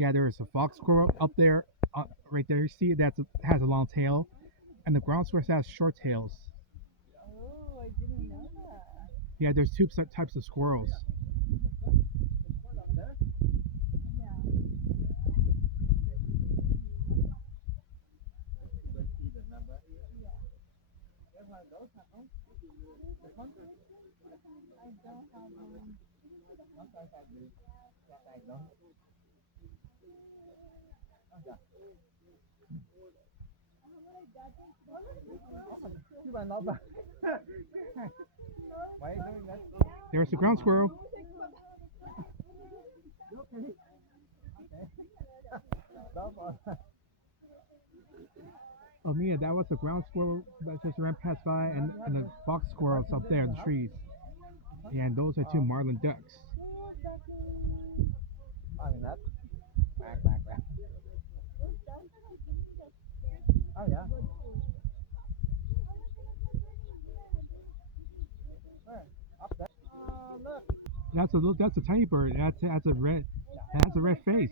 Yeah, there's a fox squirrel up there, right there. You see, has a long tail, and the ground squirrels has short tails. Oh, I didn't know that. Yeah, there's two types of squirrels. I don't have one. There's a ground squirrel. Oh, Mia, that was a ground squirrel that just ran past by, and the fox squirrels up there in the trees. Yeah, and those are two marlin ducks. That's a tiny bird. That's a red. It has a red face.